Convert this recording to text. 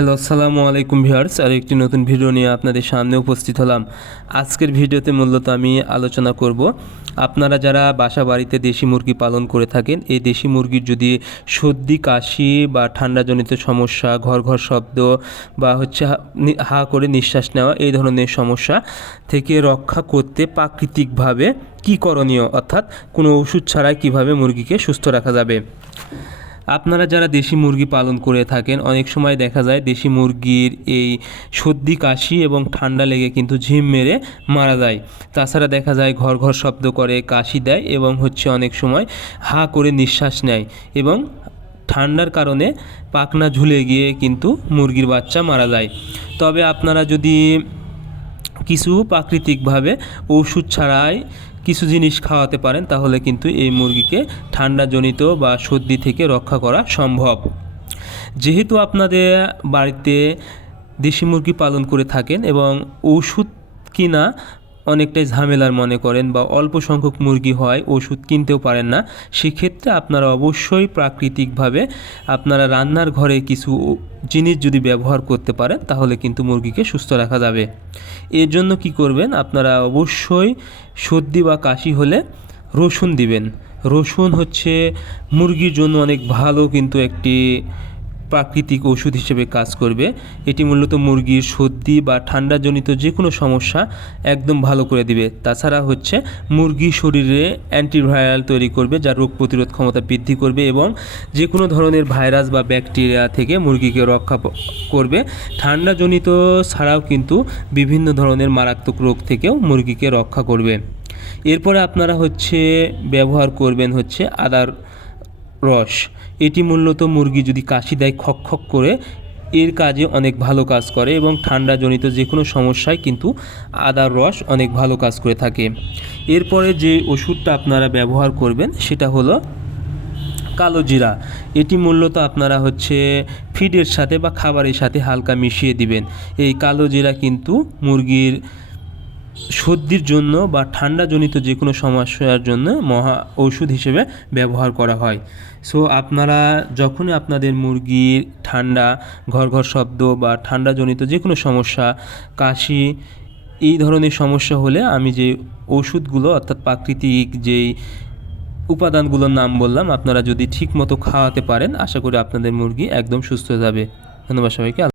Hello, আসসালামু আলাইকুম viewers. আর একটি নতুন ভিডিও নিয়ে আপনাদের সামনে উপস্থিত হলাম। আজকের ভিডিওতে মূলত আমি আলোচনা করব আপনারা যারা বাসা বাড়িতে দেশি মুরগি পালন করে থাকেন, এই দেশি মুরগির যদি সর্দি কাশি বা ঠান্ডাজনিত সমস্যা, ঘর ঘর শব্দ বা হচ্ছে হা করে নিঃশ্বাস নেওয়া, এই ধরনের সমস্যা থেকে রক্ষা করতে প্রাকৃতিকভাবে কী করণীয়, অর্থাৎ কোনো ওষুধ ছাড়াই কীভাবে মুরগিকে সুস্থ রাখা যাবে। আপনারা যারা দেশি মুরগি পালন করে থাকেন, অনেক সময় দেখা যায় দেশি মুরগির এই সর্দি কাশি এবং ঠান্ডা লেগে কিন্তু ঝিম মেরে মারা যায়। তাছাড়া দেখা যায় ঘর ঘর শব্দ করে, কাশি দেয় এবং অনেক সময় হা করে নিঃশ্বাস নেয় এবং ঠান্ডার কারণে পাখনা ঝুলে গিয়ে কিন্তু মুরগির বাচ্চা মারা যায়। তবে আপনারা যদি কিছু প্রাকৃতিকভাবে ওষুধ ছাড়াই কিছু জিনিস খাওয়াতে পারেন, তাহলে কিন্তু এই মুরগিকে ঠান্ডাজনিত বা সর্দি থেকে রক্ষা করা সম্ভব। যেহেতু আপনাদের বাড়িতে দেশি মুরগি পালন করে থাকেন এবং ওষুধ কিনা অনেকটাই ঝামেলার মনে করেন বা অল্প সংখ্যক মুরগি হয়, ওষুধ কিনতেও পারেন না, সেক্ষেত্রে আপনারা অবশ্যই প্রাকৃতিকভাবে আপনারা রান্নার ঘরে কিছু জিনিস যদি ব্যবহার করতে পারেন, তাহলে কিন্তু মুরগিকে সুস্থ রাখা যাবে। এর জন্য কি করবেন, আপনারা অবশ্যই সর্দি বা কাশি হলে রসুন দিবেন। রসুন হচ্ছে মুরগির জন্য অনেক ভালো কিন্তু একটি প্রাকৃতিক ওষুধ হিসেবে কাজ করবে। এটি মূলত মুরগির সর্দি বা ঠান্ডাজনিত যে কোনো সমস্যা একদম ভালো করে দিবে। তাছাড়া মুরগির শরীরে অ্যান্টিভাইরাল তৈরি করবে, যা রোগ প্রতিরোধ ক্ষমতা বৃদ্ধি করবে এবং যে কোনো ধরনের ভাইরাস বা ব্যাকটেরিয়া থেকে মুরগিকে রক্ষা করবে। ঠান্ডাজনিত ছাড়াও কিন্তু বিভিন্ন ধরনের মারাত্মক রোগ থেকেও মুরগিকে রক্ষা করবে। এরপরে আপনারা ব্যবহার করবেন আদার রস। এটি মূলত মুরগি যদি কাশি দেয়, খক খক করে, এর কাজে অনেক ভালো কাজ করে এবং ঠান্ডাজনিত যে কোনো সমস্যায় কিন্তু আদার রস অনেক ভালো কাজ করে থাকে। এরপরে যে ওষুধটা আপনারা ব্যবহার করবেন সেটা হলো কালো জিরা। এটি মূলত আপনারা ফিডের সাথে বা খাবারের সাথে হালকা মিশিয়ে দিবেন। এই কালো জিরা কিন্তু মুরগির সর্দির জন্য বা ঠান্ডাজনিত যে কোনো সমস্যার জন্য মহা ঔষধ হিসেবে ব্যবহার করা হয়। সো আপনারা যখনই আপনাদের মুরগির ঠান্ডা, ঘর ঘর শব্দ বা ঠান্ডাজনিত যে কোনো সমস্যা, কাশি, এই ধরনের সমস্যা হলে আমি যে ওষুধগুলো অর্থাৎ প্রাকৃতিক যেই উপাদানগুলোর নাম বললাম, আপনারা যদি ঠিকমতো খাওয়াতে পারেন, আশা করি আপনাদের মুরগি একদম সুস্থ হয়ে যাবে। ধন্যবাদ সবাইকে।